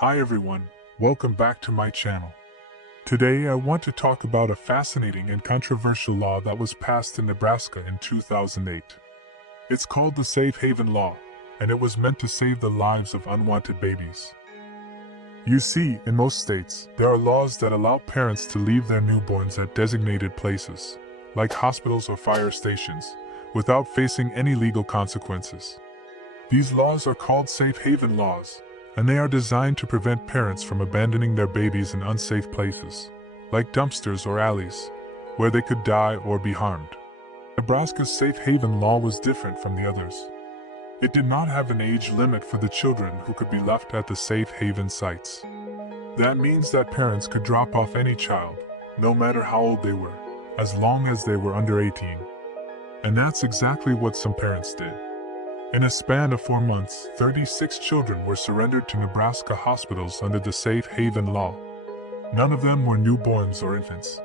Hi everyone, welcome back to my channel. Today I want to talk about a fascinating and controversial law that was passed in Nebraska in 2008. It's called the Safe Haven Law, and it was meant to save the lives of unwanted babies. You see, in most states, there are laws that allow parents to leave their newborns at designated places, like hospitals or fire stations, without facing any legal consequences. These laws are called Safe Haven laws, and they are designed to prevent parents from abandoning their babies in unsafe places, like dumpsters or alleys, where they could die or be harmed. Nebraska's Safe Haven law was different from the others. It did not have an age limit for the children who could be left at the Safe Haven sites. That means that parents could drop off any child, no matter how old they were, as long as they were under 18. And that's exactly what some parents did. In a span of 4 months, 36 children were surrendered to Nebraska hospitals under the Safe Haven law. None of them were newborns or infants.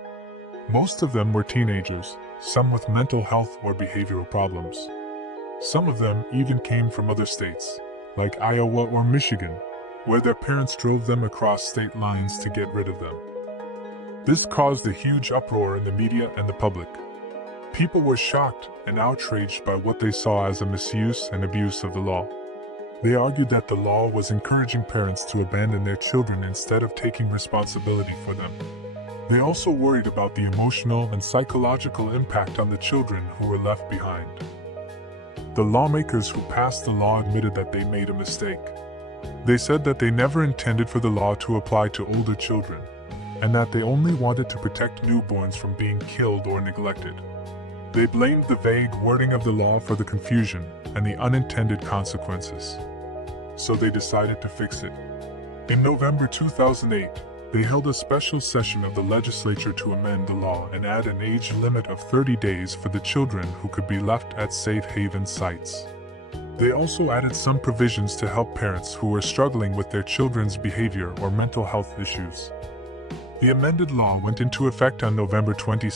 Most of them were teenagers, some with mental health or behavioral problems. Some of them even came from other states, like Iowa or Michigan, where their parents drove them across state lines to get rid of them. This caused a huge uproar in the media and the public. People were shocked and outraged by what they saw as a misuse and abuse of the law. They argued that the law was encouraging parents to abandon their children instead of taking responsibility for them. They also worried about the emotional and psychological impact on the children who were left behind. The lawmakers who passed the law admitted that they made a mistake. They said that they never intended for the law to apply to older children, and that they only wanted to protect newborns from being killed or neglected. They blamed the vague wording of the law for the confusion and the unintended consequences. So they decided to fix it. In November 2008, they held a special session of the legislature to amend the law and add an age limit of 30 days for the children who could be left at Safe Haven sites. They also added some provisions to help parents who were struggling with their children's behavior or mental health issues. The amended law went into effect on November 22,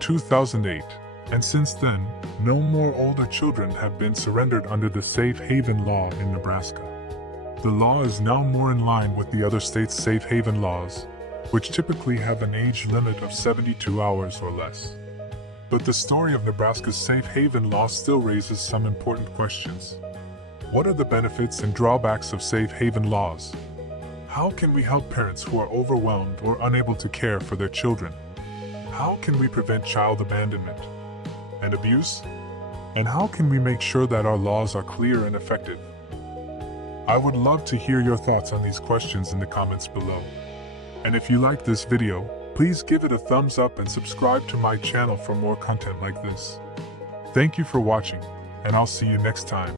2008. And since then, no more older children have been surrendered under the Safe Haven law in Nebraska. The law is now more in line with the other states' Safe Haven laws, which typically have an age limit of 72 hours or less. But the story of Nebraska's Safe Haven law still raises some important questions. What are the benefits and drawbacks of Safe Haven laws? How can we help parents who are overwhelmed or unable to care for their children? How can we prevent child abandonment and abuse? And how can we make sure that our laws are clear and effective? I would love to hear your thoughts on these questions in the comments below. And if you like this video, please give it a thumbs up and subscribe to my channel for more content like this. Thank you for watching, and I'll see you next time.